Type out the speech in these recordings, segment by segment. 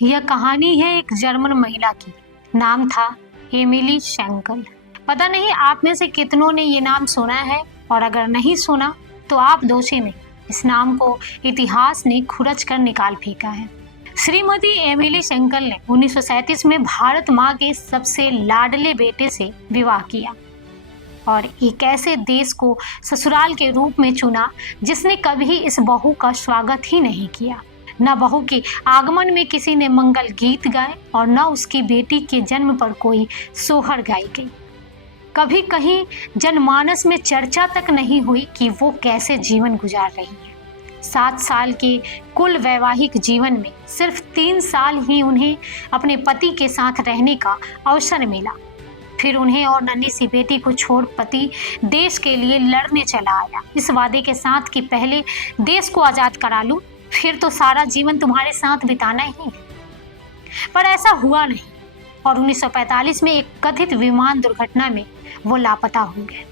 यह कहानी है एक जर्मन महिला की। नाम था एमिली शेंकल। पता नहीं आप में से कितनों ने ये नाम सुना है, और अगर नहीं सुना तो आप दोषी नहीं। इस नाम को इतिहास ने खुरच कर निकाल फेंका है। श्रीमती एमिली शेंकल ने 1937 में भारत माँ के सबसे लाडले बेटे से विवाह किया और एक ऐसे देश को ससुराल के रूप में चुना जिसने कभी इस बहू का स्वागत ही नहीं किया। न बहू के आगमन में किसी ने मंगल गीत गाए और न उसकी बेटी के जन्म पर कोई सोहर गाई गई। कभी कहीं जनमानस में चर्चा तक नहीं हुई कि वो कैसे जीवन गुजार रही है। 7 साल के कुल वैवाहिक जीवन में सिर्फ 3 साल ही उन्हें अपने पति के साथ रहने का अवसर मिला। फिर उन्हें और नन्ही सी बेटी को छोड़ पति देश के लिए लड़ने चला आया, इस वादे के साथ कि पहले देश को आज़ाद करा लूं, फिर तो सारा जीवन तुम्हारे साथ बिताना ही है। पर ऐसा हुआ नहीं और 1945 में एक कथित विमान दुर्घटना में वो लापता हो गए।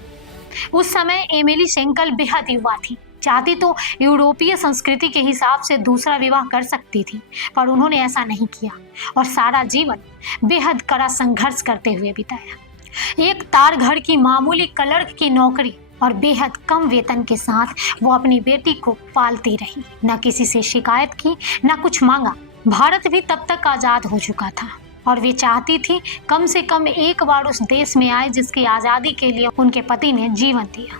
उस समय एमिली शेंकल बेहद युवा थी। चाहती तो यूरोपीय संस्कृति के हिसाब से दूसरा विवाह कर सकती थी, पर उन्होंने ऐसा नहीं किया और सारा जीवन बेहद कड़ा संघर्ष करते हुए बिताया। एक तार घर की मामूली क्लर्क की नौकरी और बेहद कम वेतन के साथ वो अपनी बेटी को पालती रही। न किसी से शिकायत की, न कुछ मांगा। भारत भी तब तक आज़ाद हो चुका था और वे चाहती थी कम से कम एक बार उस देश में आए जिसकी आज़ादी के लिए उनके पति ने जीवन दिया।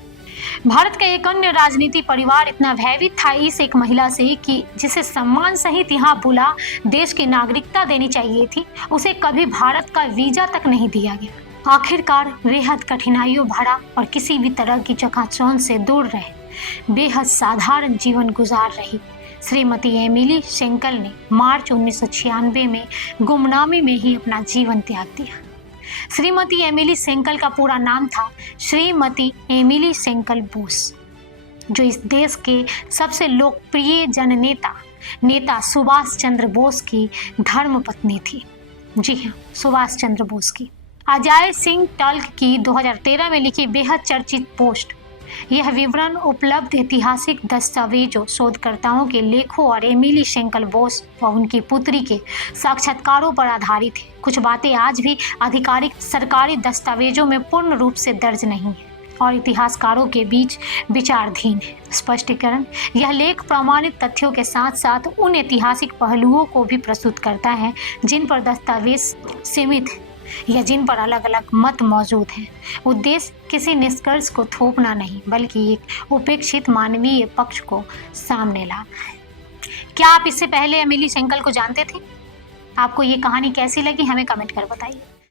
भारत का एक अन्य राजनीति परिवार इतना भयभीत था इस एक महिला से कि जिसे सम्मान सहित यहाँ बुला देश की नागरिकता देनी चाहिए थी, उसे कभी भारत का वीजा तक नहीं दिया गया। आखिरकार बेहद कठिनाइयों भरा और किसी भी तरह की चकाचौंध से दूर रहे बेहद साधारण जीवन गुजार रही श्रीमती एमिली शेंकल ने मार्च 1996 में गुमनामी में ही अपना जीवन त्याग दिया। श्रीमती एमिली शेंकल का पूरा नाम था श्रीमती एमिली शेंकल बोस, जो इस देश के सबसे लोकप्रिय नेता सुभाष चंद्र बोस की धर्मपत्नी थी। जी हाँ, सुभाष चंद्र बोस की। अजय सिंह टल्क की 2013 में लिखी बेहद चर्चित पोस्ट, यह विवरण उपलब्ध ऐतिहासिक दस्तावेजों, शोधकर्ताओं के लेखों और एमिली शेंकल बोस व उनकी पुत्री के साक्षात्कारों पर आधारित है। कुछ बातें आज भी आधिकारिक सरकारी दस्तावेजों में पूर्ण रूप से दर्ज नहीं है और इतिहासकारों के बीच विचाराधीन है। स्पष्टीकरण, यह लेख प्रमाणित तथ्यों के साथ साथ उन ऐतिहासिक पहलुओं को भी प्रस्तुत करता है जिन पर दस्तावेज सीमित है या जिन पर अलग अलग मत मौजूद हैं। उद्देश्य किसी निष्कर्ष को थोपना नहीं, बल्कि एक उपेक्षित मानवीय पक्ष को सामने लाना है। क्या आप इससे पहले एमिली शेंकल को जानते थे? आपको ये कहानी कैसी लगी, हमें कमेंट कर बताइए।